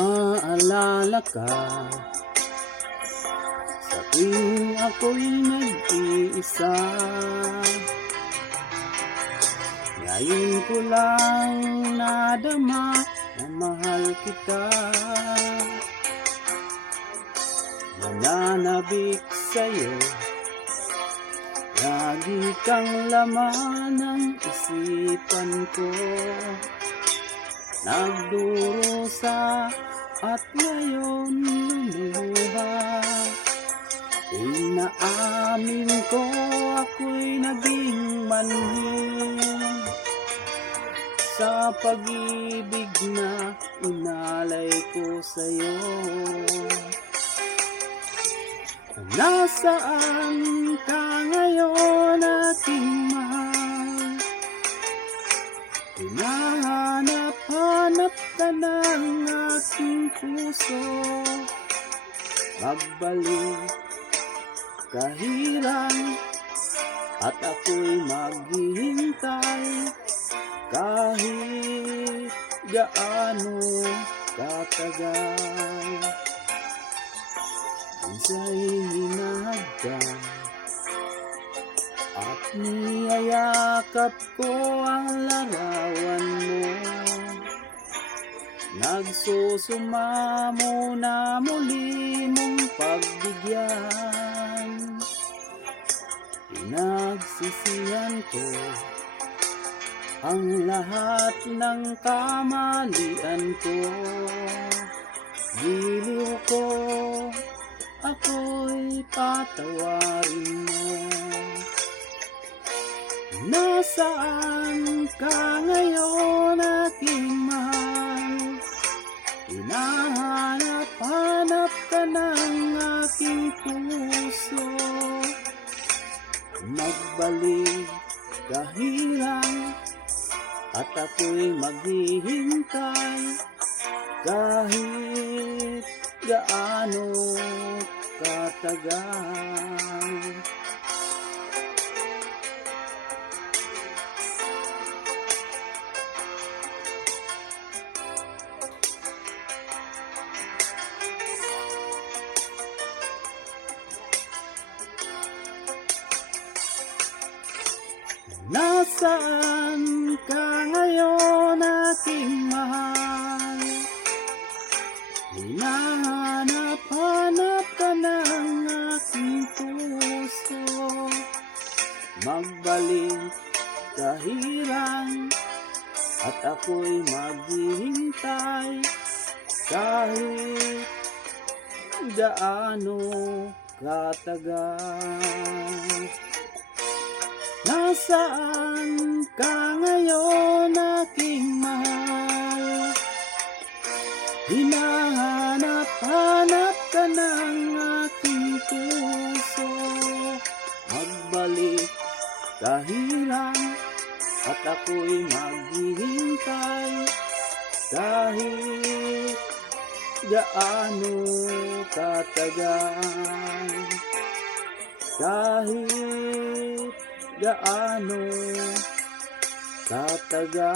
Maalala ka sa tuwing ako'y nag-iisa. Ngayon ko lang nadama na mahal kita. Nananabik sa'yo, lagi kang laman ng isipan ko. Nagdurusa at ngayon lumuha. Inaamin ko ako'y naging manhid sa pag-ibig na inalay ko sa'yo. Nasaan ka ngayon, aking mahal? Hinahanap-hanap ka ng aking puso. Magbalik kahirang at ako'y maghihintay kahit gaano katagal. Minsa'y hinahadang at niyayakap ko ang larawan mo. Nagsusumamo na muli mong pagbigyan. Pinagsisihan ko ang lahat ng kamalian ko. Giliw ko, ako'y patawarin mo. Nasaan ka ngayon, aking mahal? Hinahanap-hanap ka ng aking puso. Magbalik kahirang at ako'y maghihintay kahit gaano katagal. Nasaan ka ngayon, aking mahal? Hinahanap-hanap ka ng aking puso. Magbalik kahirang at ako'y maghihintay kahit gaano katagal. Nasaan ka ngayon, aking mahal? Hinahanap-hanap ka ng aking puso. Magbalik kahirang at ako'y maghihintay kahit gaano katagal. Kahit gaano katagal.